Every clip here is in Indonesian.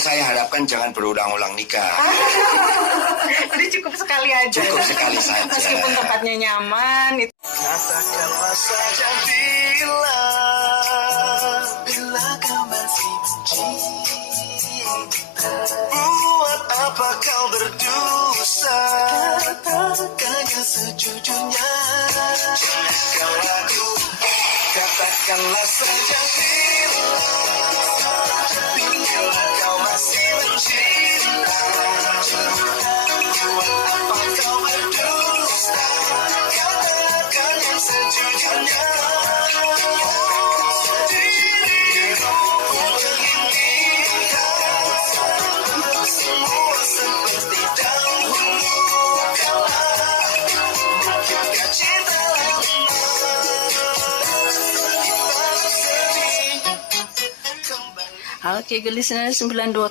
saya harapkan jangan berulang-ulang nikah. Jadi cukup sekali aja. Cukup sekali saja. Meskipun tempatnya nyaman. Katakanlah saja bila kau masih mencinta. Buat apa kau berdosa? Katakannya sejujurnya. Jangan kau ragu. Katakanlah saja bila kau masih mencinta. Buat apa kau berdusta? Katakan yang sejujurnya. Diriku menginginkan semua seperti dahulu kala. Mungkinkah cinta Oke, listener 92,9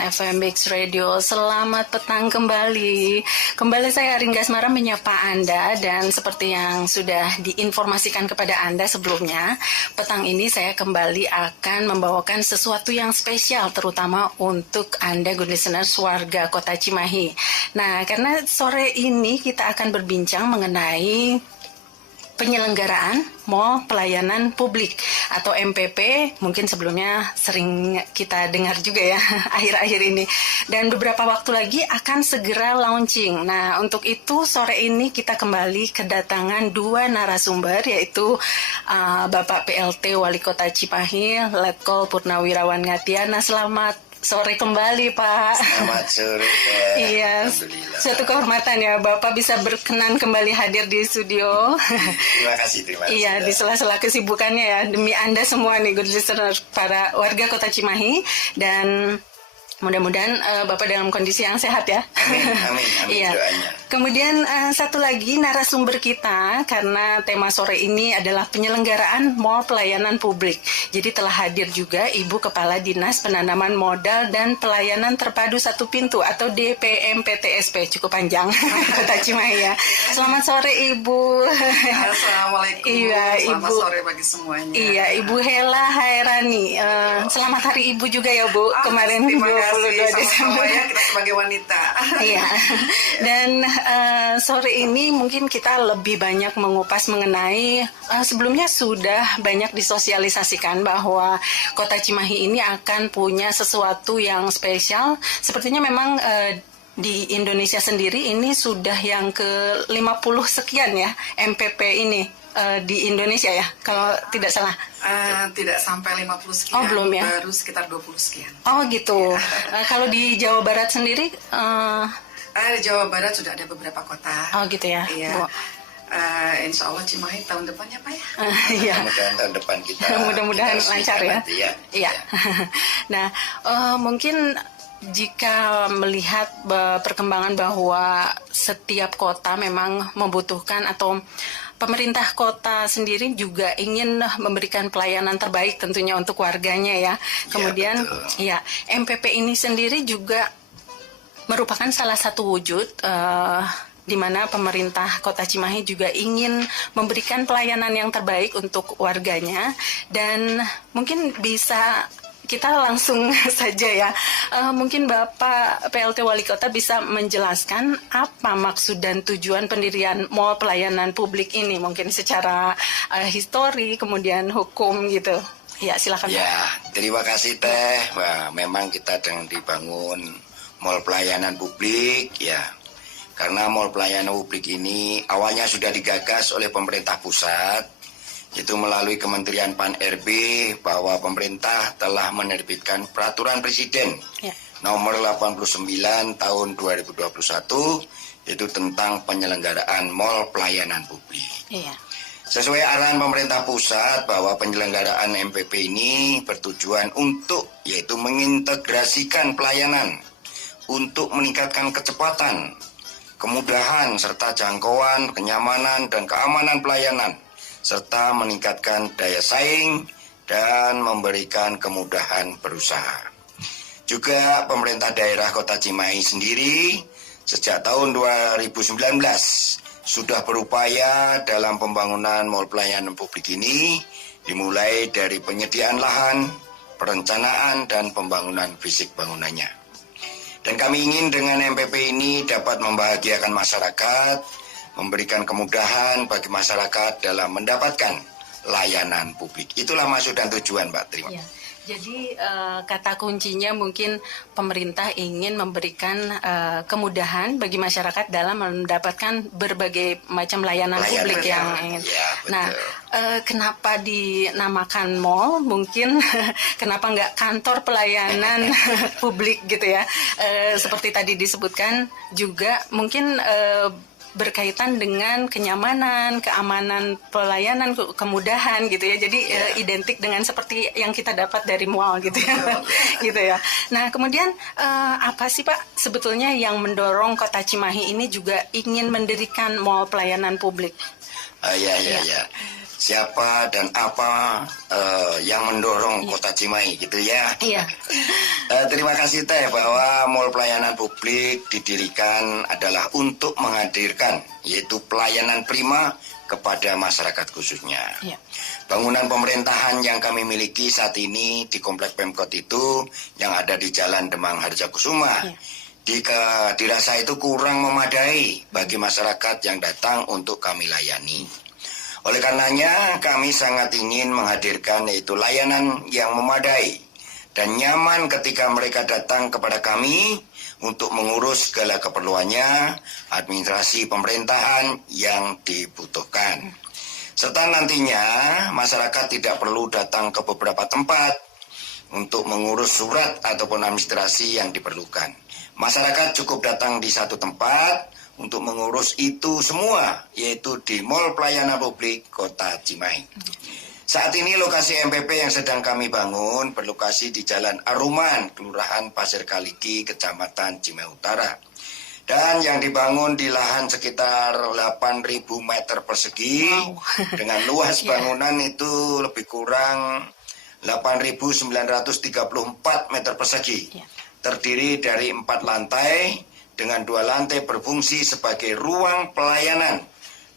FM Mix Radio. Selamat petang kembali. Kembali saya Ringga Asmara menyapa Anda, dan seperti yang sudah diinformasikan kepada Anda sebelumnya, petang ini saya kembali akan membawakan sesuatu yang spesial terutama untuk Anda good listeners warga Kota Cimahi. Nah, karena sore ini kita akan berbincang mengenai penyelenggaraan Mall Pelayanan Publik atau MPP, mungkin sebelumnya sering kita dengar juga ya akhir-akhir ini, dan beberapa waktu lagi akan segera launching. Nah, untuk itu sore ini kita kembali kedatangan dua narasumber, yaitu Bapak PLT Wali Kota Cimahi Letkol Purnawirawan Ngatiana. Selamat sore kembali, Pak. Selamat sore. Iya, suatu kehormatan ya Bapak bisa berkenan kembali hadir di studio. Terima kasih. Iya, di sela-sela kesibukannya ya, demi Anda semua nih good listener, para warga Kota Cimahi, dan mudah-mudahan Bapak dalam kondisi yang sehat ya. Amin. Iya. Doanya. Kemudian satu lagi narasumber kita, karena tema sore ini adalah penyelenggaraan Mall Pelayanan Publik. Jadi telah hadir juga Ibu Kepala Dinas Penanaman Modal dan Pelayanan Terpadu Satu Pintu atau DPMPTSP, cukup panjang, Kota Cimahi ya. Selamat sore Ibu. Assalamualaikum. Iya, Selamat Ibu. sore bagi semuanya. Iya, Ibu Hela Hairani. Selamat Hari Ibu juga ya Bu. Kemarin terima 22 kasih. Desember. Sama-sama ya, kita sebagai wanita. Iya. Dan sore ini mungkin kita lebih banyak mengupas mengenai sebelumnya sudah banyak disosialisasikan bahwa Kota Cimahi ini akan punya sesuatu yang spesial. Sepertinya memang di Indonesia sendiri ini sudah yang ke-50 sekian ya MPP ini di Indonesia ya, kalau tidak salah. Tidak sampai 50 sekian. Oh, belum ya? Baru sekitar 20 sekian. Oh gitu. Kalau di Jawa Barat sendiri Di Jawa Barat sudah ada beberapa kota. oh gitu ya, Iya. Bu. Insya Allah Cimahi tahun depannya Pak ya. Iya. Mudah-mudahan tahun depan kita Mudah-mudahan kita lancar ya. nanti ya. Iya. Nah, mungkin jika melihat perkembangan bahwa setiap kota memang membutuhkan, atau pemerintah kota sendiri juga ingin memberikan pelayanan terbaik tentunya untuk warganya ya. Kemudian ya, MPP ini sendiri juga merupakan salah satu wujud di mana pemerintah Kota Cimahi juga ingin memberikan pelayanan yang terbaik untuk warganya. Dan mungkin bisa kita langsung saja ya, mungkin Bapak PLT Wali Kota bisa menjelaskan apa maksud dan tujuan pendirian Mall Pelayanan Publik ini, mungkin secara histori kemudian hukum gitu. Ya, silakan. Ya, terima kasih Teh. Wah, memang kita sedang dibangun Mall Pelayanan Publik ya. Karena Mall Pelayanan Publik ini awalnya sudah digagas oleh pemerintah pusat, itu melalui Kementerian Pan-RB, bahwa pemerintah telah menerbitkan Peraturan Presiden nomor 89 tahun 2021, yaitu tentang penyelenggaraan Mall Pelayanan Publik. Iya. Sesuai arahan pemerintah pusat bahwa penyelenggaraan MPP ini bertujuan untuk yaitu mengintegrasikan pelayanan untuk meningkatkan kecepatan, kemudahan, serta jangkauan, kenyamanan, dan keamanan pelayanan, serta meningkatkan daya saing dan memberikan kemudahan berusaha. Juga pemerintah daerah Kota Cimahi sendiri sejak tahun 2019 sudah berupaya dalam pembangunan Mall Pelayanan Publik ini, dimulai dari penyediaan lahan, perencanaan dan pembangunan fisik bangunannya. Dan kami ingin dengan MPP ini dapat membahagiakan masyarakat, memberikan kemudahan bagi masyarakat dalam mendapatkan layanan publik. Itulah maksud dan tujuan, Mbak. Terima kasih. Ya. Jadi kata kuncinya mungkin pemerintah ingin memberikan kemudahan bagi masyarakat dalam mendapatkan berbagai macam layanan publik yang ingin. Ya, nah, kenapa dinamakan mall? Mungkin kenapa nggak kantor pelayanan publik gitu ya? Seperti tadi disebutkan juga mungkin berkaitan dengan kenyamanan, keamanan pelayanan, kemudahan gitu ya. Jadi identik dengan seperti yang kita dapat dari mall gitu ya. Gitu ya. Nah, kemudian apa sih Pak sebetulnya yang mendorong Kota Cimahi ini juga ingin mendirikan mall pelayanan publik? Ya. Siapa dan apa yang mendorong Kota Cimahi gitu ya. Iya. Terima kasih Teh bahwa mall pelayanan publik didirikan adalah untuk menghadirkan yaitu pelayanan prima kepada masyarakat khususnya. Iya. Bangunan pemerintahan yang kami miliki saat ini di Komplek Pemkot itu yang ada di Jalan Demang Harjakusuma. Iya. Dirasa itu kurang memadai bagi masyarakat yang datang untuk kami layani. Oleh karenanya kami sangat ingin menghadirkan yaitu layanan yang memadai dan nyaman ketika mereka datang kepada kami untuk mengurus segala keperluannya, administrasi pemerintahan yang dibutuhkan. Serta nantinya masyarakat tidak perlu datang ke beberapa tempat untuk mengurus surat ataupun administrasi yang diperlukan. Masyarakat cukup datang di satu tempat untuk mengurus itu semua, yaitu di Mall Pelayanan Publik Kota Cimahi. Saat ini lokasi MPP yang sedang kami bangun berlokasi di Jalan Aruman, Kelurahan Pasir Kaliki, Kecamatan Cimahi Utara. Dan yang dibangun di lahan sekitar 8.000 meter persegi, dengan luas bangunan itu lebih kurang 8.934 meter persegi. Terdiri dari 4 lantai, dengan 2 lantai berfungsi sebagai ruang pelayanan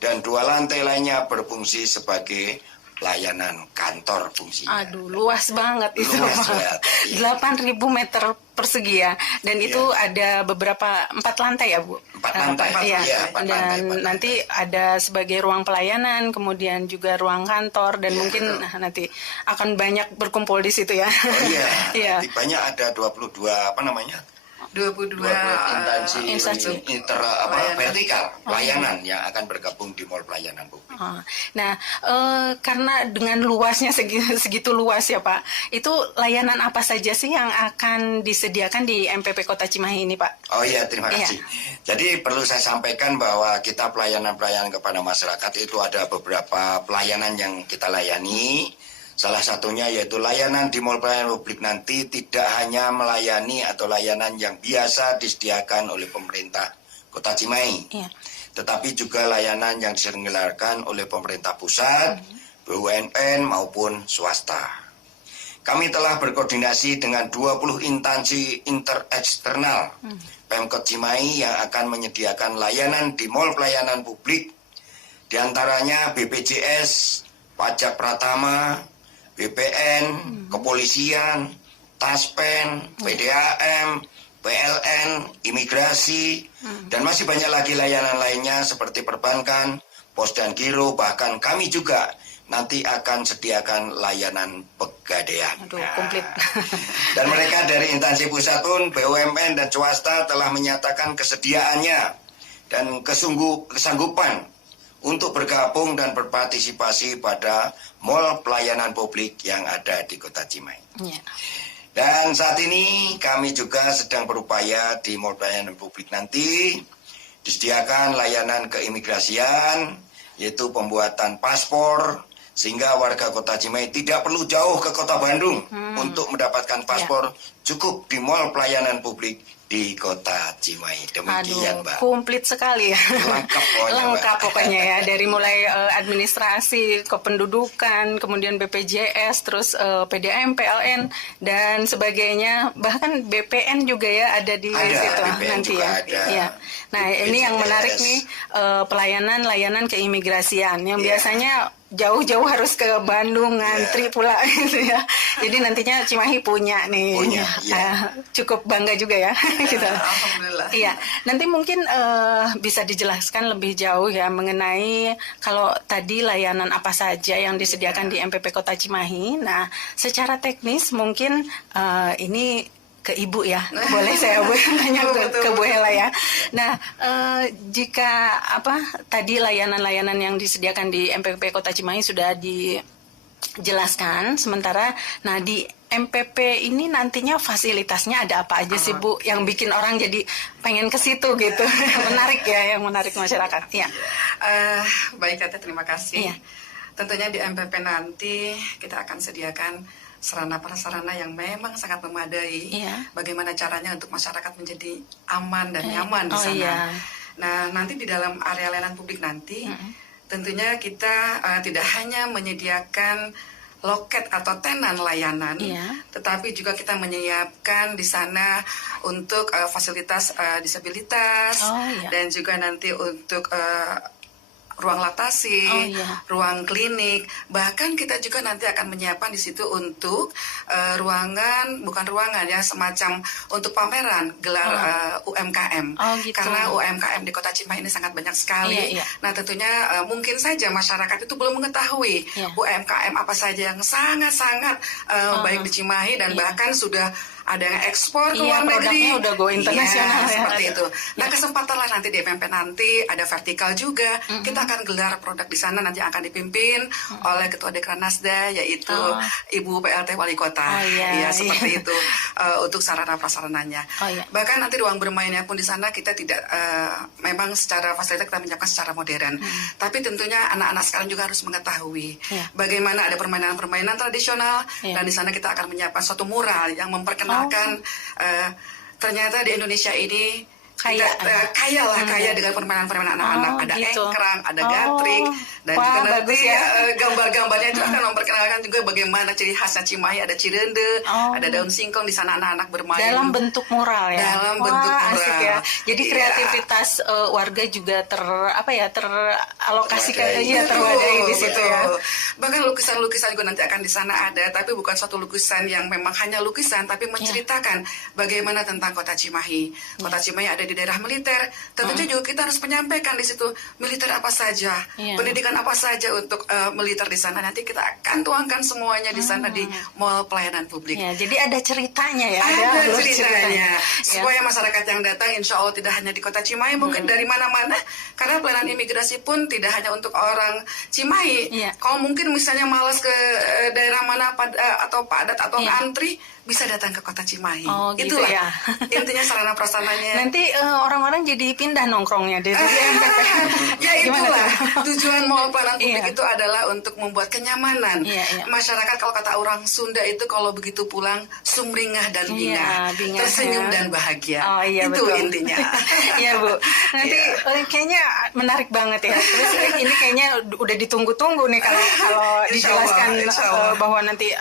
dan 2 lantai lainnya berfungsi sebagai layanan kantor fungsinya. Aduh, luas banget itu. Luas banget, iya. 8.000 meter persegi ya. Dan itu ada beberapa 4 lantai ya, Bu? 4 lantai. Iya. Iya, 4 dan lantai. nanti ada sebagai ruang pelayanan, kemudian juga ruang kantor dan mungkin nanti akan banyak berkumpul di situ ya. Oh iya. Iya. Banyak ada 22 apa namanya? 22 instansi vertikal pelayanan yang akan bergabung di mall pelayanan publik. Nah, karena dengan luasnya segitu luas ya Pak, itu layanan apa saja sih yang akan disediakan di MPP Kota Cimahi ini Pak? Oh iya, terima kasih. Jadi perlu saya sampaikan bahwa kita pelayanan kepada masyarakat itu ada beberapa pelayanan yang kita layani. Salah satunya yaitu layanan di mall pelayanan publik nanti tidak hanya melayani atau layanan yang biasa disediakan oleh pemerintah Kota Cimahi, tetapi juga layanan yang diselenggarakan oleh pemerintah pusat, BUMN maupun swasta. Kami telah berkoordinasi dengan 20 instansi intereksternal Pemkot Cimahi yang akan menyediakan layanan di mall pelayanan publik, diantaranya BPJS, Pajak Pratama, BPN, Kepolisian, Taspen, PDAM, PLN, Imigrasi, dan masih banyak lagi layanan lainnya seperti perbankan, pos dan giro, bahkan kami juga nanti akan sediakan layanan pegadaian. Aduh, komplit. Dan mereka dari instansi pusat pun, BUMN dan swasta telah menyatakan kesediaannya dan kesanggupan untuk bergabung dan berpartisipasi pada mall pelayanan publik yang ada di Kota Cimahi. Dan saat ini kami juga sedang berupaya di mall pelayanan publik nanti disediakan layanan keimigrasian, yaitu pembuatan paspor, sehingga warga Kota Cimahi tidak perlu jauh ke Kota Bandung untuk mendapatkan paspor, cukup di Mall Pelayanan Publik di Kota Cimahi. Demikian, Mbak. Komplit sekali ya. Lengkap pokoknya, Lengkap Mbak. pokoknya ya. Dari mulai administrasi, kependudukan, kemudian BPJS, terus PDAM, PLN, dan sebagainya. Bahkan BPN juga ya ada di situ BPN nanti juga ya. ada. Iya. Nah, ini yang BPJS. menarik nih, layanan keimigrasian yang Iya. biasanya jauh-jauh harus ke Bandung ngantri pula gitu ya. Jadi nantinya Cimahi punya nih. Punya, Cukup bangga juga ya kita. Alhamdulillah. Iya, nanti mungkin bisa dijelaskan lebih jauh ya mengenai kalau tadi layanan apa saja yang disediakan di MPP Kota Cimahi. Nah, secara teknis mungkin ini ke Ibu ya, boleh saya tanya ke Bu Hela ya. Nah, jika tadi layanan-layanan yang disediakan di MPP Kota Cimahi sudah dijelaskan, sementara nah di MPP ini nantinya fasilitasnya ada apa aja sih Bu yang bikin orang jadi pengen ke situ gitu. Menarik ya, yang menarik masyarakat. Ya. Baik Tete, terima kasih. Iya. Tentunya di MPP nanti kita akan sediakan sarana prasarana yang memang sangat memadai. Iya. Bagaimana caranya untuk masyarakat menjadi aman dan nyaman di sana. Iya. Nah, nanti di dalam area layanan publik nanti tentunya kita tidak hanya menyediakan loket atau tenan layanan, tetapi juga kita menyiapkan di sana untuk fasilitas disabilitas dan juga nanti untuk ruang laktasi, ruang klinik, bahkan kita juga nanti akan menyiapkan di situ untuk bukan ruangan ya, semacam untuk pameran gelar UMKM. Gitu. Karena UMKM di Kota Cimahi ini sangat banyak sekali. Nah, tentunya mungkin saja masyarakat itu belum mengetahui UMKM apa saja yang sangat-sangat baik di Cimahi dan bahkan sudah ada yang ekspor ke luar negeri. Udah go internasional seperti itu. Nah, kesempatan lah nanti di MPP nanti ada vertikal juga. Kita akan gelar produk di sana nanti akan dipimpin oleh Ketua Dekranasda yaitu Ibu PLT Wali Kota. Seperti itu untuk sarana prasarananya. Bahkan nanti ruang bermainnya pun di sana kita tidak memang secara fasilitas kita menyiapkan secara modern. Tapi tentunya anak-anak sekarang juga harus mengetahui bagaimana ada permainan-permainan tradisional dan di sana kita akan menyiapkan suatu mural yang memperkenalkan ternyata di Indonesia ini kaya dengan permainan-permainan anak-anak. Ada engkrang, ada gatrik, dan juga nanti gambar-gambarnya itu akan memperkenalkan juga bagaimana ciri khasnya Cimahi. Ada cirende, ada daun singkong, di sana anak-anak bermain dalam bentuk mural ya. Dalam bentuk mural. Asik ya. Jadi kreativitas warga juga teralokasi terwadai di situ ya. Bahkan lukisan-lukisan juga nanti akan di sana ada, tapi bukan suatu lukisan yang memang hanya lukisan, tapi menceritakan bagaimana tentang Kota Cimahi. Kota Cimahi ada di daerah militer, tentunya juga kita harus menyampaikan di situ militer apa saja, pendidikan apa saja untuk militer di sana. Nanti kita akan tuangkan semuanya di sana di Mall Pelayanan Publik. Jadi ada ceritanya ya. Ada ceritanya. Supaya masyarakat yang datang insya Allah tidak hanya di Kota Cimahi, mungkin dari mana-mana. Karena pelayanan imigrasi pun tidak hanya untuk orang Cimahi. Kalau mungkin misalnya malas ke daerah mana atau padat atau ngantri, bisa datang ke Kota Cimahi. Gitu Itulah ya. intinya sarana prasarananya. Nanti orang-orang jadi pindah nongkrongnya dari MPP. Ya itulah tujuan Mall Pelayanan Publik itu adalah untuk membuat kenyamanan masyarakat. Kalau kata orang Sunda itu kalau begitu pulang sumringah dan bingah, tersenyum dan bahagia. Itu betul. intinya. Iya Bu. Nanti kayaknya menarik banget ya. Terus ini kayaknya udah ditunggu-tunggu nih kalau dijelaskan bahwa nanti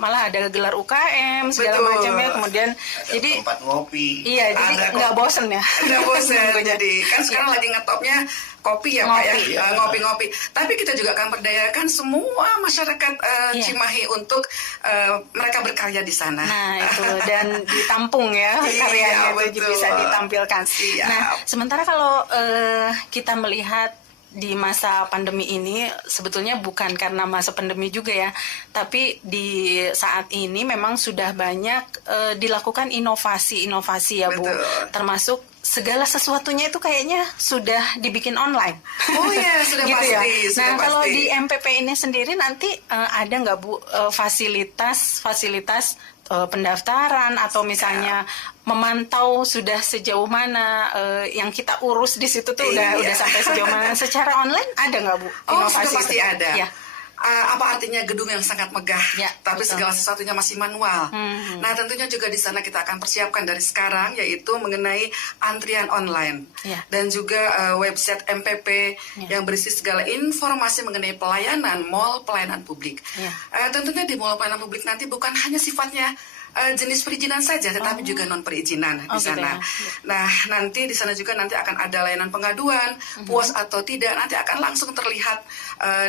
malah ada gelar UKM segala macamnya, kemudian jadi tempat ngopi. Iya, jadi nggak bosen ya. Nggak bosen. Jadi kan sekarang lagi ngetopnya kopi ya Pak ya, ngopi-ngopi. Tapi kita juga akan berdayakan semua masyarakat Cimahi untuk mereka berkarya di sana. Nah itu, dan ditampung ya karyanya itu bisa ditampilkan. Nah sementara kalau kita melihat di masa pandemi ini, sebetulnya bukan karena masa pandemi juga ya, tapi di saat ini memang sudah banyak dilakukan inovasi-inovasi ya Bu. Termasuk segala sesuatunya itu kayaknya sudah dibikin online. Sudah gitu pasti. Ya. Sudah kalau pasti. di MPP ini sendiri nanti ada nggak Bu fasilitas pendaftaran atau misalnya memantau sudah sejauh mana yang kita urus di situ tuh udah sampai sejauh mana? Secara online ada nggak Bu? Sudah pasti ada. apa artinya gedung yang sangat megah, tapi betul. segala sesuatunya masih manual. Nah, tentunya juga di sana kita akan persiapkan dari sekarang, yaitu mengenai antrian online dan juga website MPP yang berisi segala informasi mengenai pelayanan mall pelayanan publik. Tentunya di mall pelayanan publik nanti bukan hanya sifatnya jenis perizinan saja, tetapi juga non perizinan di sana. Gitu ya. Nah, nanti di sana juga nanti akan ada layanan pengaduan, puas atau tidak, nanti akan langsung terlihat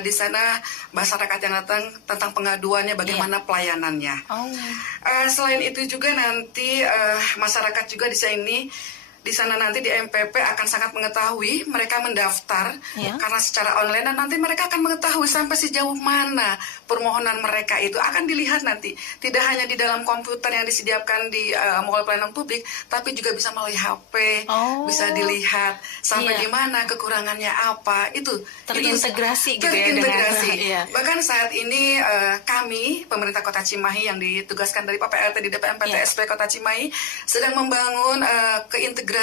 di sana masyarakat yang datang tentang pengaduannya, bagaimana pelayanannya. Selain itu juga nanti masyarakat juga di sana nanti di MPP akan sangat mengetahui mereka mendaftar karena secara online, dan nanti mereka akan mengetahui sampai sejauh mana permohonan mereka itu akan dilihat nanti, tidak hanya di dalam komputer yang disediakan di mall pelayanan publik, tapi juga bisa melalui HP, bisa dilihat sampai di mana kekurangannya apa, itu terintegrasi gitu terintegrasi. Ya, Bahkan saat ini kami pemerintah Kota Cimahi yang ditugaskan dari Pak PLT di DPM PTSP Kota Cimahi sedang membangun keintegrasian.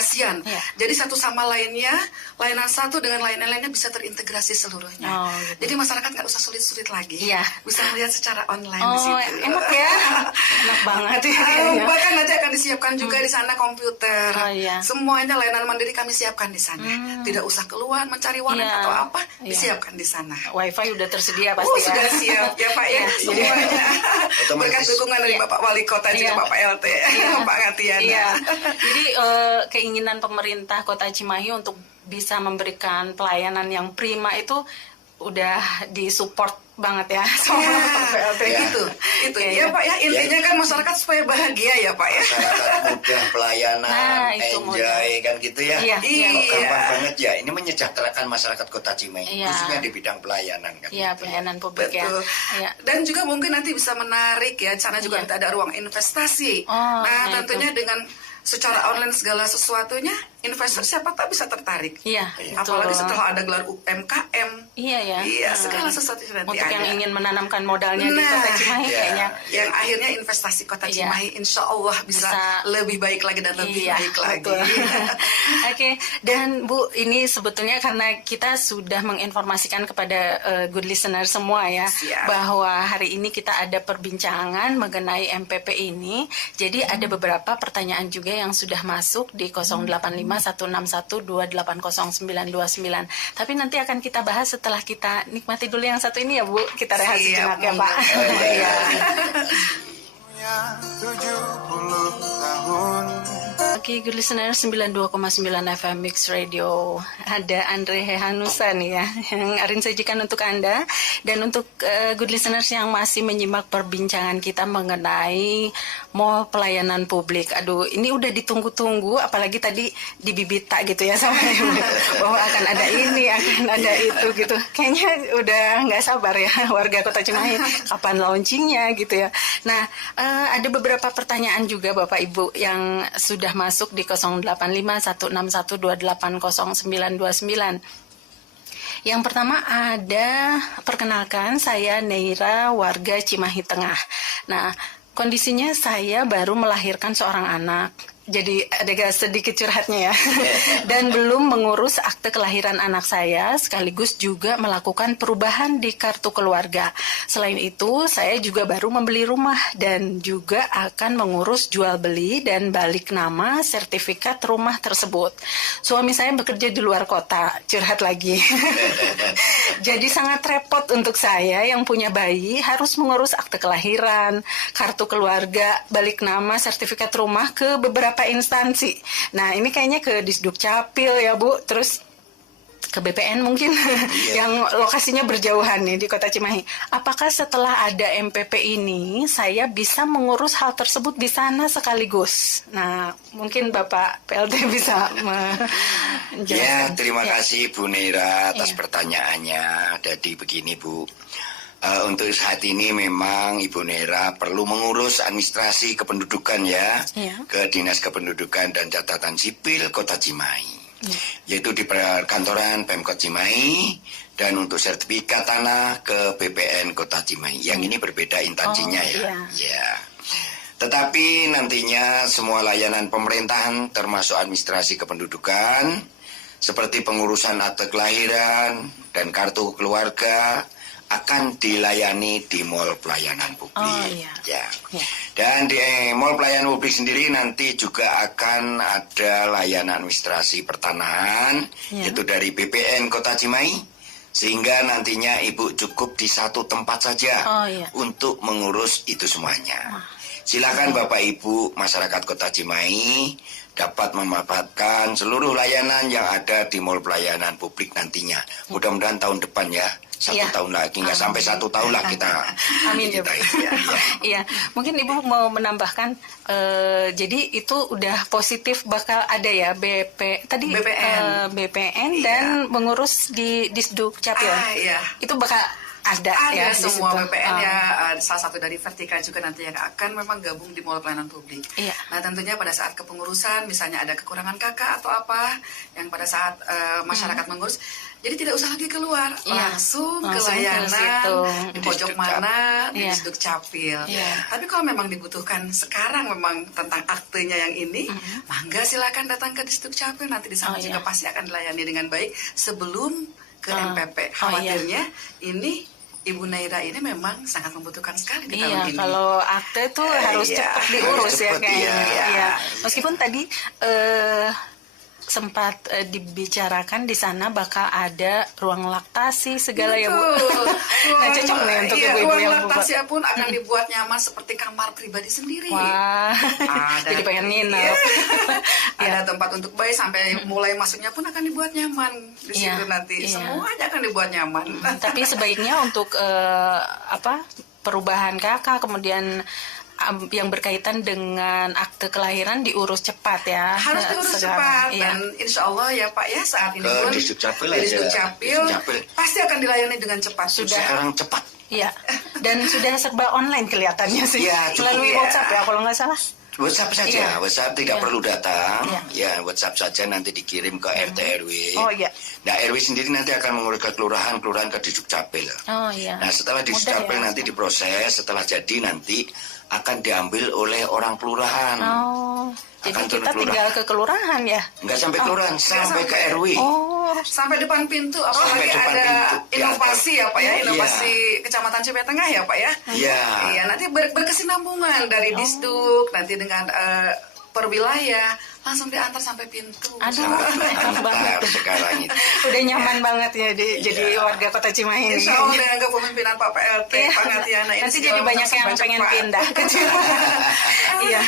Jadi satu sama lainnya, layanan satu dengan layanan lainnya bisa terintegrasi seluruhnya. Gitu. Jadi masyarakat nggak usah sulit-sulit lagi, bisa melihat secara online di situ. Enak ya, enak banget ya. Bahkan nanti akan disiapkan juga di sana komputer. Semuanya layanan mandiri kami siapkan di sana. Tidak usah keluar mencari warnet atau apa, disiapkan di sana. WiFi udah tersedia pasti ya. Sudah siap ya Pak ya, semuanya. Berkat dukungan dari Bapak Wali Kota juga Pak PLT, Pak Ngatiana. Jadi keinginan pemerintah Kota Cimahi untuk bisa memberikan pelayanan yang prima itu udah disupport banget ya sama PLT itu ya Pak ya, intinya kan masyarakat supaya bahagia ya Pak ya, masyarakat mudah pelayanan, enjoy kan gitu ya. Gampang banget ya, ini menyejahterakan masyarakat Kota Cimahi khususnya di bidang pelayanan kan. Pelayanan publik. Dan juga mungkin nanti bisa menarik ya, sana juga nanti ada ruang investasi. Tentunya dengan secara online segala sesuatunya, investor siapa tak bisa tertarik. Apalagi setelah ada gelar UMKM. Segala sesuatu nanti untuk ada. yang ingin menanamkan modalnya di Kota Cimahi kayaknya. Yang akhirnya investasi Kota Cimahi insya Allah bisa lebih baik lagi dan lebih baik lagi. Oke, dan Bu, ini sebetulnya karena kita sudah menginformasikan kepada good listener semua ya, bahwa hari ini kita ada perbincangan mengenai MPP ini. Jadi ada beberapa pertanyaan juga yang sudah masuk di 085161280929. Tapi nanti akan kita bahas setelah kita nikmati dulu yang satu ini ya Bu. Kita rehat sejenak ya Pak. 70 tahun. Oke, good listener 92,9 FM Mix Radio. Ada Andre Hehanusa nih ya, yang Arin sajikan untuk Anda. Dan untuk good listeners yang masih menyimak perbincangan kita mengenai mall pelayanan publik. Aduh, ini udah ditunggu-tunggu, apalagi tadi di Bibita gitu ya sama Ibu, bahwa akan ada ini, akan ada itu gitu. Kayaknya udah nggak sabar ya warga Kota Cimahi, kapan launchingnya gitu ya. Nah, ada beberapa pertanyaan juga Bapak Ibu yang sudah masuk di 085161280929. Yang pertama ada, perkenalkan saya Neira, warga Cimahi Tengah. Nah, kondisinya saya baru melahirkan seorang anak. Jadi ada sedikit curhatnya ya. Dan belum mengurus akte kelahiran anak saya, sekaligus juga melakukan perubahan di kartu keluarga. Selain itu, saya juga baru membeli rumah dan juga akan mengurus jual beli dan balik nama sertifikat rumah tersebut. Suami saya bekerja di luar kota, curhat lagi. Jadi sangat repot untuk saya yang punya bayi, harus mengurus akte kelahiran, kartu keluarga, balik nama, sertifikat rumah ke beberapa instansi. Nah, ini kayaknya ke Disduk Capil ya Bu, terus ke BPN mungkin yang lokasinya berjauhan nih di Kota Cimahi. Apakah setelah ada MPP ini saya bisa mengurus hal tersebut di sana sekaligus? Nah, mungkin Bapak PLT bisa menjelaskan. Ya, terima kasih Bu Neira atas pertanyaannya. Jadi begini Bu, untuk saat ini memang Ibu Neira perlu mengurus administrasi kependudukan ya, ke Dinas Kependudukan dan Catatan Sipil Kota Cimahi, yaitu di perkantoran Pemkot Cimahi, dan untuk sertifikat tanah ke BPN Kota Cimahi. Yang ini berbeda instansinya ya. Tetapi nantinya semua layanan pemerintahan termasuk administrasi kependudukan seperti pengurusan akte kelahiran dan kartu keluarga akan dilayani di Mall Pelayanan Publik. Oh, iya. Ya. Ya. Dan di Mall Pelayanan Publik sendiri nanti juga akan ada layanan administrasi pertanahan, Ya. yaitu dari BPN Kota Cimahi, sehingga nantinya Ibu cukup di satu tempat saja Oh, iya. untuk mengurus itu semuanya. Silakan Bapak Ibu masyarakat Kota Cimahi dapat memanfaatkan seluruh layanan yang ada di Mall Pelayanan Publik nantinya. Mudah-mudahan tahun depan ya, 1 Iya. tahun lagi, nggak sampai 1 tahun lah kita. Amin ya, kita Pak. ya. Iya, mungkin Ibu mau menambahkan, jadi itu udah positif bakal ada ya BPN BPN. dan mengurus di Disduk Capil. Iya. Itu bakal ada ya di semua situ. BPN ya, salah satu dari vertikal juga nanti yang akan memang gabung di Mall Pelayanan Publik. Iya. Nah tentunya pada saat kepengurusan misalnya ada kekurangan kakak atau apa yang pada saat masyarakat mengurus, jadi tidak usah lagi keluar, langsung ke Langsung ke layanan situ. di pojok mana di Iya. Disduk Capil. Iya. Tapi kalau memang dibutuhkan sekarang memang tentang aktenya yang ini, mangga silakan datang ke Disduk Capil, nanti di sana Oh, juga iya. pasti akan dilayani dengan baik sebelum ke MPP. iya. Khawatirnya ini Ibu Naira ini memang sangat membutuhkan sekali di tahun Iya, ini. kalau akte tuh harus Iya, cepat diurus harus ya cepat, kayaknya. iya. Iya. Meskipun tadi sempat dibicarakan di sana bakal ada ruang laktasi segala ya Bu. Betul. Nah, cocok nih untuk Iya, ibu-ibu ruang yang laktasi pun akan dibuat nyaman seperti kamar pribadi sendiri. Wah, Ada- jadi pengen nginep. Iya. Iya. Ada tempat untuk bayi sampai mulai masuknya pun akan dibuat nyaman di situ Iya, nanti. iya. Semuanya akan dibuat nyaman. Tapi sebaiknya untuk perubahan kakak kemudian yang berkaitan dengan akte kelahiran diurus cepat ya. Harus diurus Sekarang. cepat Iya. dan insya Allah ya Pak ya saat ini Ke pun Disduk Capil di aja. Disduk Capil Disduk Capil. pasti akan dilayani dengan cepat. Sekarang cepat. Iya. Dan sudah serba online kelihatannya sih. Iya, cukup. Melalui Iya. WhatsApp ya kalau nggak salah. WhatsApp saja, Iya. WhatsApp tidak Iya. perlu datang, Iya. ya WhatsApp saja nanti dikirim ke RT RW. Oh iya. Nah RW sendiri nanti akan mengurus ke kelurahan ke Disduk Capil. Oh iya. Nah setelah Disduk Mudah Capil ya. nanti diproses, setelah jadi nanti akan diambil oleh orang kelurahan. Oh. Jadi Akan turun kita tinggal ke kelurahan ya. Nggak sampai kelurahan, sampai ke RW. Oh. Sampai depan pintu, Sampai apalagi depan ada pintu, inovasi ya Pak ya, Iya. inovasi Kecamatan Cipete Tengah ya Pak ya. Iya. Iya, nanti berkesinambungan dari Disduk, nanti dengan perwilayah, langsung diantar sampai pintu. Aduh, Sampai enak banget. antar sekarang itu. Udah nyaman banget ya jadi Iya. warga Kota Cimahi ini. Insya Allah dengan kepemimpinan Pak PLT, Iya. Pak Ngatiana ini Nanti segala jadi banyak macam yang serba pengen cepat. pindah ke Cimahi. Iya.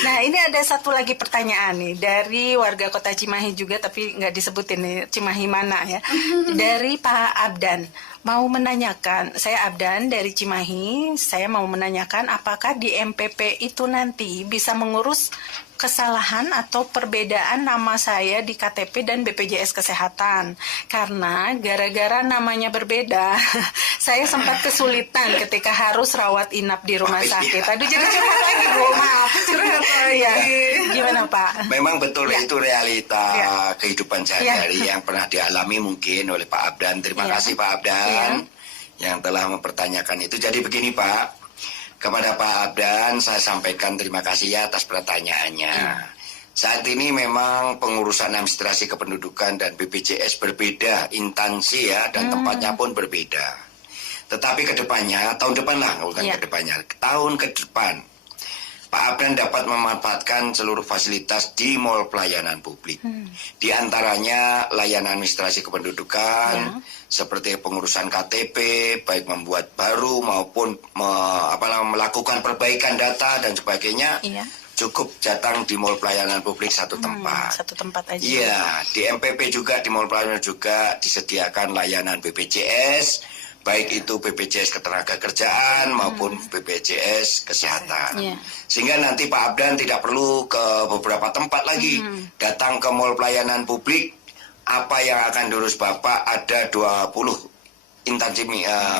Nah ini ada satu lagi pertanyaan nih dari warga Kota Cimahi juga tapi nggak disebutin nih Cimahi mana ya. Dari Pak Abdan mau menanyakan, saya Abdan dari Cimahi, saya mau menanyakan apakah di MPP itu nanti bisa mengurus kesalahan atau perbedaan nama saya di KTP dan BPJS Kesehatan karena gara-gara namanya berbeda saya sempat kesulitan ketika harus rawat inap di rumah sakit. Aduh jadi curhat lagi Bu, maaf. Curhat lagi. Iya. Gimana Pak? Memang betul Ya. itu realita Ya. kehidupan sehari-hari yang pernah dialami mungkin oleh Pak Abdan. Terima Ya. kasih Pak Abdan yang telah mempertanyakan itu. Jadi begini Pak, kepada Pak Abdan saya sampaikan terima kasih ya atas pertanyaannya. Saat ini memang pengurusan administrasi kependudukan dan BPJS berbeda instansi ya dan tempatnya pun berbeda. Tetapi ke depannya, tahun depan lah, bukan Ya. ke depannya, tahun ke depan Pak Abdan dapat memanfaatkan seluruh fasilitas di Mall Pelayanan Publik. Di antaranya layanan administrasi kependudukan, seperti pengurusan KTP, baik membuat baru maupun melakukan perbaikan data dan sebagainya. Iya. Cukup datang di Mall Pelayanan Publik satu tempat. Satu tempat aja. Iya, di MPP juga, di Mall Pelayanan juga disediakan layanan BPJS, baik itu BPJS Ketenagakerjaan maupun BPJS Kesehatan. Iya. Sehingga nanti Pak Abdan tidak perlu ke beberapa tempat lagi, datang ke Mall Pelayanan Publik. Apa yang akan diurus Bapak ada 20 instansi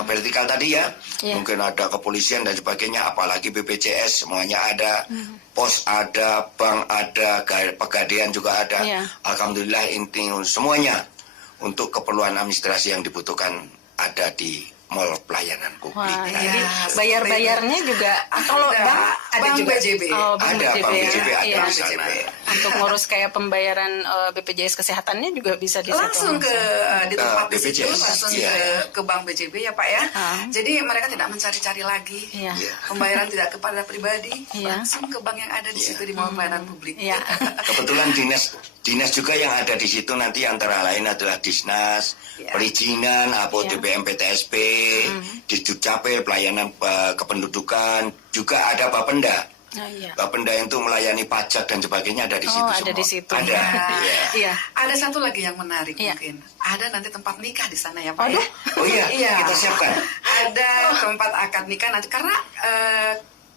vertikal tadi ya. Iya. Mungkin ada kepolisian dan sebagainya, apalagi BPJS semuanya ada, pos ada, bank ada, pegadaian juga ada. Iya. Alhamdulillah inti semuanya untuk keperluan administrasi yang dibutuhkan ada di mall pelayanan publik. Wah, Nah, jadi ya, bayar-bayarnya juga kalau bank ada Bank juga. BJB. Oh, ada Bank BJB ada Iya. di sana. Untuk ngurus kayak pembayaran BPJS kesehatannya juga bisa di situ. Langsung ke di tempat di situ, BPJS, langsung iya. ke Bank BJB ya Pak ya. Jadi mereka tidak mencari-cari lagi. Iya. Iya. Pembayaran tidak kepada pribadi, Iya. langsung ke bank yang ada di situ di mall pelayanan publik. Iya. Kebetulan dinas juga yang ada di situ nanti antara lain adalah Disnas, Ya. perizinan, Ya. DPM PTSP, Disdukcapil, pelayanan kependudukan, juga ada Bapenda. Oh, iya. Bapenda itu melayani pajak dan sebagainya ada di situ Oh, ada semua. di situ. Ada. Iya. Iya. Ada satu lagi yang menarik Iya. mungkin. Ada nanti tempat nikah di sana ya Pak Aduh. ya. Oh iya, Iya. kita siapkan. Ada tempat akad nikah nanti karena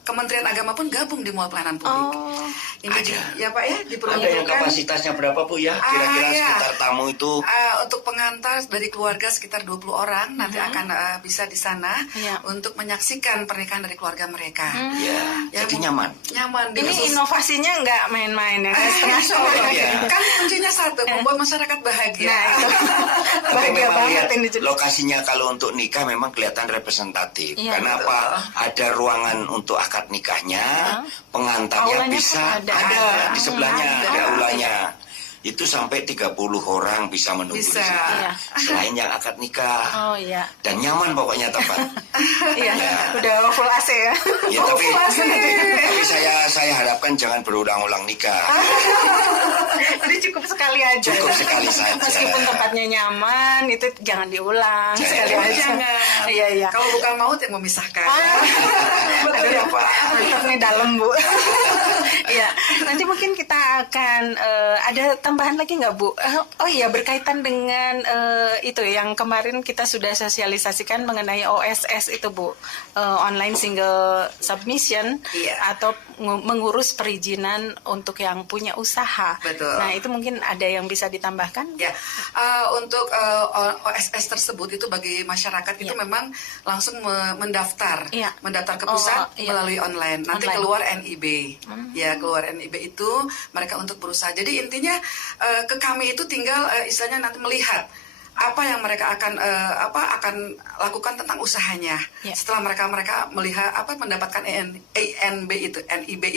Kementerian Agama pun gabung di mall pelayanan publik. Oh. Ini Ada. ya Pak ya Ada yang diperuntukkan kapasitasnya berapa Bu ya? Kira-kira iya. sekitar tamu itu untuk pengantar dari keluarga sekitar 20 orang nanti akan bisa di sana Iya. untuk menyaksikan pernikahan dari keluarga mereka. ya, Ya, jadi nyaman. Nyaman. Ini khusus- inovasinya nggak main-main ya, kayak setengah show. Oh, iya. Kan kuncinya satu, membuat masyarakat bahagia. Nah, itu. Tapi Bahagia memang banget lihat ini jadi. lokasinya kalau untuk nikah memang kelihatan representatif. Iya, Karena betul. apa? Ada ruangan untuk akad nikahnya, pengantarnya Aulanya bisa pun ada. di sebelahnya Ada. ada aulanya. Itu sampai 30 orang bisa menunggu Bisa. di situ. Iya. Selain yang akad nikah. Oh iya. Dan nyaman pokoknya tempat. Iya. Udah full AC ya. Ya tapi saya harapkan jangan berulang-ulang nikah. Jadi cukup sekali aja. Cukup sekali saja. Meskipun tempatnya nyaman, itu jangan diulang sekali aja. Jangan. Iya, iya. Kalau bukan maut yang memisahkan. Betul ya Pak. Mantap nih dalam Bu. Iya. Nanti mungkin kita akan ada tambahan lagi nggak Bu? Oh iya, berkaitan dengan itu yang kemarin kita sudah sosialisasikan mengenai OSS itu Bu, online single submission. Iya. Atau mengurus perizinan untuk yang punya usaha. Betul. Nah itu mungkin ada yang bisa ditambahkan? Ya, untuk OSS tersebut itu bagi masyarakat itu memang langsung mendaftar, Iya. mendaftar ke pusat iya. melalui online. Nanti Online. keluar NIB, ya keluar NIB itu mereka untuk berusaha. Jadi intinya ke kami itu tinggal istilahnya nanti melihat apa yang mereka akan lakukan tentang usahanya. Ya. Setelah mereka melihat mendapatkan NIB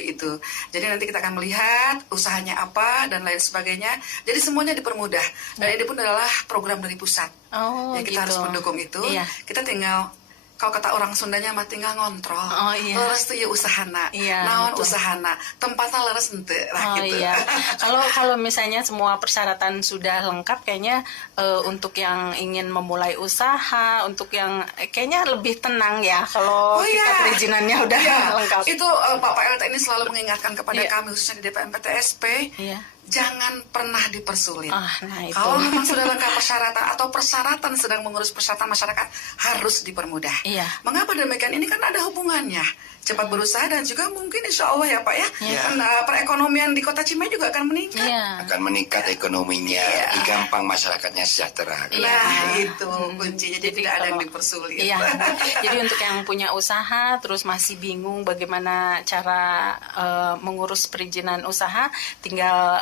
itu. Jadi nanti kita akan melihat usahanya apa dan lain sebagainya. Jadi semuanya dipermudah. Dan ini pun adalah program dari pusat. Oh, Ya kita harus gitu. mendukung itu. Iya. Kita tinggal kalau kata orang Sundanya mah tinggal ngontrol. Oh, iya. Leres tuh ya usahana. Iya, Naon betul. usahana. Tempatnya leres ente lah Oh gitu. iya, kalau misalnya semua persyaratan sudah lengkap, kayaknya untuk yang ingin memulai usaha, untuk yang kayaknya lebih tenang ya kalau Oh, kita iya. perizinannya udah Iya. lengkap. Itu Pak PLT ini selalu mengingatkan kepada Iya. kami khususnya di DPM PTSP. Iya. Jangan pernah dipersulit. Nah itu. Kalau memang sudah lengkap persyaratan atau persyaratan sedang mengurus persyaratan masyarakat harus dipermudah. Iya. Mengapa demikian? Ini kan ada hubungannya. Cepat berusaha dan juga mungkin insya Allah ya Pak ya. Iya. Kan, perekonomian di Kota Cimahi juga akan meningkat. Iya. Akan meningkat ekonominya, gampang masyarakatnya sejahtera. Iya. Nah itu kuncinya. Jadi tidak ada yang kalau- dipersulit. Iya. Jadi untuk yang punya usaha terus masih bingung bagaimana cara mengurus perizinan usaha, tinggal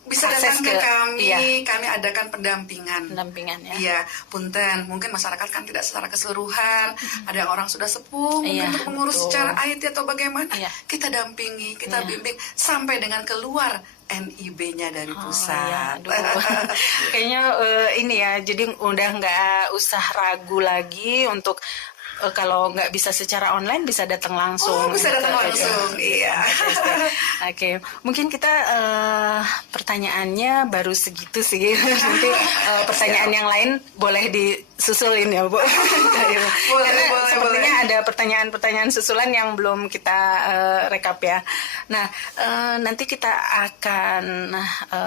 Bisa akses datang ke kami, Iya, kami adakan pendampingan. pendampingan ya. Iya, punten. Mungkin masyarakat kan tidak secara keseluruhan. Ada yang orang sudah sepuh, mungkin Iya, untuk mengurus betul. secara IT atau bagaimana. Iya. Kita dampingi, kita Iya. bimbing sampai dengan keluar NIB-nya dari Oh, pusat. iya. Aduh. Kayaknya ini ya, jadi udah nggak usah ragu lagi untuk kalau nggak bisa secara online bisa datang langsung. Oh, bisa datang Oke. langsung. Iya. Oke, mungkin kita pertanyaannya baru segitu sih. Nanti pertanyaan yang lain boleh disusulin ya, Bu. Karena sepertinya ada pertanyaan-pertanyaan susulan yang belum kita rekap ya. Nah, nanti kita akan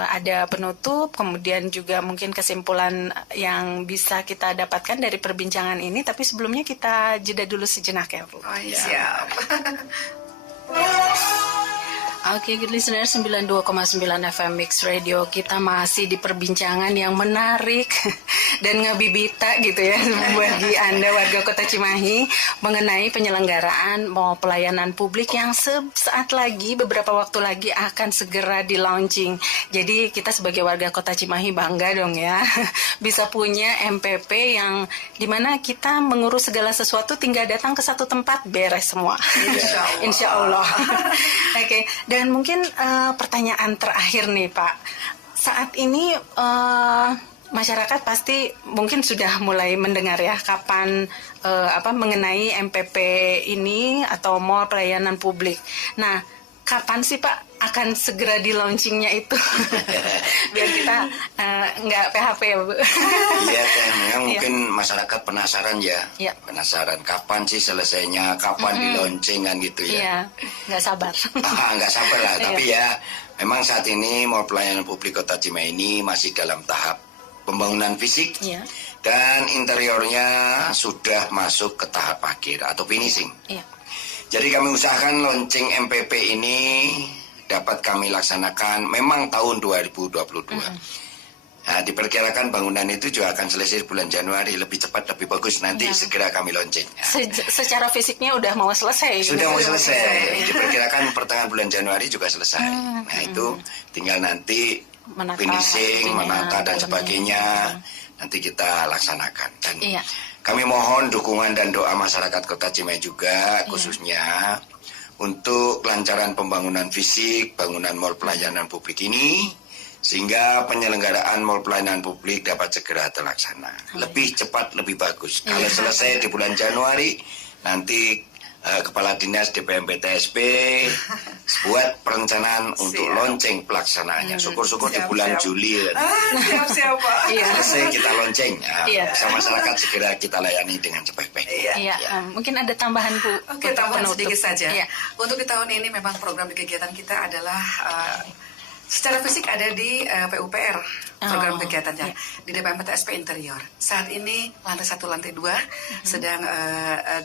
ada penutup, kemudian juga mungkin kesimpulan yang bisa kita dapatkan dari perbincangan ini. Tapi sebelumnya kita jeda dulu sejenak ya, Bu. Oh, iya, siap. Oke, good listener 92,9 FM Mix Radio. Kita masih di perbincangan yang menarik dan ngabibita gitu ya bagi Anda warga Kota Cimahi mengenai penyelenggaraan mall pelayanan publik yang sesaat lagi, beberapa waktu lagi akan segera di launching. Jadi kita sebagai warga Kota Cimahi bangga dong ya bisa punya MPP yang dimana kita mengurus segala sesuatu tinggal datang ke satu tempat beres semua. Insya Allah. Oke. Dan mungkin pertanyaan terakhir nih Pak, saat ini masyarakat pasti mungkin sudah mulai mendengar ya kapan mengenai MPP ini atau mall pelayanan publik. Nah, kapan sih Pak akan segera di launchingnya itu? Biar kita nggak PHP ya Bu. Iya, mungkin masyarakat penasaran ya. Penasaran kapan sih selesainya, kapan di launching kan gitu ya. Iya, nggak sabar. Nggak sabar lah, tapi ya memang saat ini mall pelayanan publik Kota Cimahi ini masih dalam tahap pembangunan fisik dan interiornya sudah masuk ke tahap akhir atau finishing. Jadi kami usahakan launching MPP ini dapat kami laksanakan memang tahun 2022. Nah, diperkirakan bangunan itu juga akan selesai bulan Januari, lebih cepat lebih bagus, nanti segera kami launching. Secara fisiknya udah mau selesai. Sudah mau selesai. Diperkirakan pertengahan bulan Januari juga selesai. Nah, itu tinggal nanti finishing, menata dan sebagainya. Nanti kita laksanakan. Dan kami mohon dukungan dan doa masyarakat Kota Cimahi juga, khususnya untuk kelancaran pembangunan fisik, bangunan mall pelayanan publik ini, sehingga penyelenggaraan mall pelayanan publik dapat segera terlaksana. Lebih cepat, lebih bagus. Kalau selesai di bulan Januari, nanti Kepala Dinas DPMP TSP buat perencanaan untuk launching pelaksanaannya. Syukur-syukur di bulan Juli. Siap-siap Pak. Selesai kita launching. Sama masyarakat segera kita layani dengan sebaik-baiknya. Mungkin ada tambahan Bu. Oke, tambahan sedikit saja. Untuk di tahun ini memang program di kegiatan kita adalah secara fisik ada di PUPR, program kegiatannya di DPMP TSP Interior. Saat ini lantai 1, lantai 2 sedang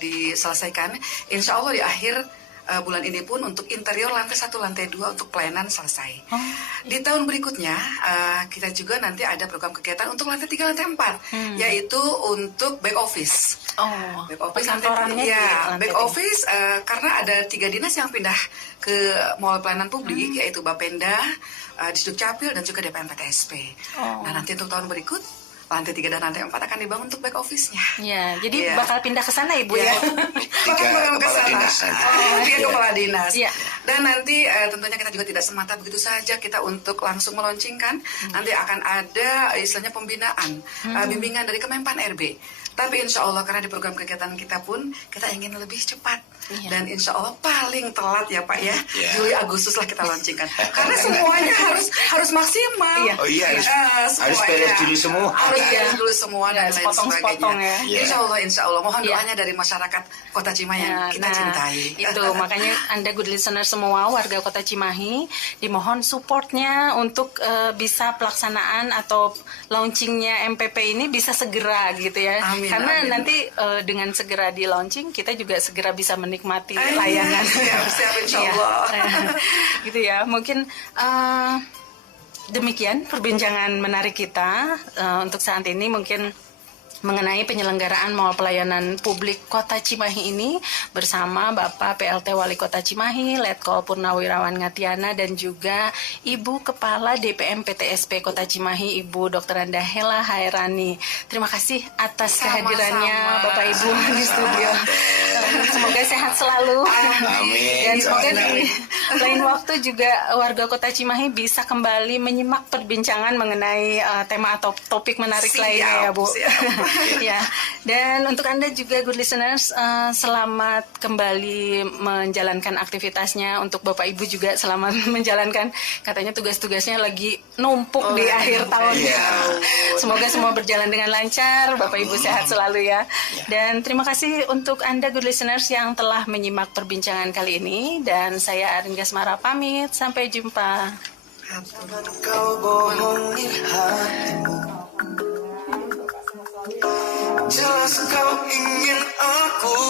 diselesaikan. Insya Allah di akhir bulan ini pun untuk interior lantai 1, lantai 2 untuk pelayanan selesai. Di tahun berikutnya kita juga nanti ada program kegiatan untuk lantai 3, lantai 4, yaitu untuk back office. Back office back office karena ada 3 dinas yang pindah ke mall pelayanan publik, yaitu Bapenda, Disduk Capil dan juga DPMP TSP. Nah, nanti untuk tahun berikut lantai 3 dan lantai 4 akan dibangun untuk back office-nya. Jadi bakal pindah ke sana Ibu ya. 3 kepala dinas. 3 kepala dinas. Dan nanti tentunya kita juga tidak semata begitu saja kita untuk langsung meluncurkan. Nanti akan ada istilahnya pembinaan, bimbingan dari Kemenpan RB. Tapi insya Allah karena di program kegiatan kita pun kita ingin lebih cepat. Dan insya Allah paling telat ya Pak ya, Juli Agustus lah kita launchingkan. Karena semuanya harus maksimal. Harus beres dulu semua. Harus beres dulu semua dan lain sebagainya. Insya Allah mohon doanya dari masyarakat Kota Cimahi yang kita cintai. Itu makanya Anda good listener semua warga Kota Cimahi dimohon supportnya untuk bisa pelaksanaan atau launchingnya MPP ini bisa segera gitu ya. Karena nanti dengan segera di launching kita juga segera bisa menikmati layanan. Siap insya Allah. Gitu ya. Mungkin demikian perbincangan menarik kita untuk saat ini, mungkin mengenai penyelenggaraan mall pelayanan publik Kota Cimahi ini bersama Bapak PLT Wali Kota Cimahi, Letkol Purnawirawan Ngatiana, dan juga Ibu Kepala DPMP TSP Kota Cimahi, Ibu Dr. Anda Hela Hairani. Terima kasih atas kehadirannya Bapak Ibu di studio. Semoga sehat selalu. Amin. Dan semoga di lain waktu juga warga Kota Cimahi bisa kembali menyimak perbincangan mengenai tema atau topik menarik lainnya ya Bu. Ya, dan untuk Anda juga good listeners, selamat kembali menjalankan aktivitasnya. Untuk Bapak Ibu juga selamat menjalankan, katanya tugas-tugasnya lagi numpuk di akhir tahun. Semoga semua berjalan dengan lancar, Bapak Ibu sehat selalu ya. Dan terima kasih untuk Anda good listeners yang telah menyimak perbincangan kali ini, dan saya Arin Gasmara pamit, sampai jumpa. Jelas kau ingin aku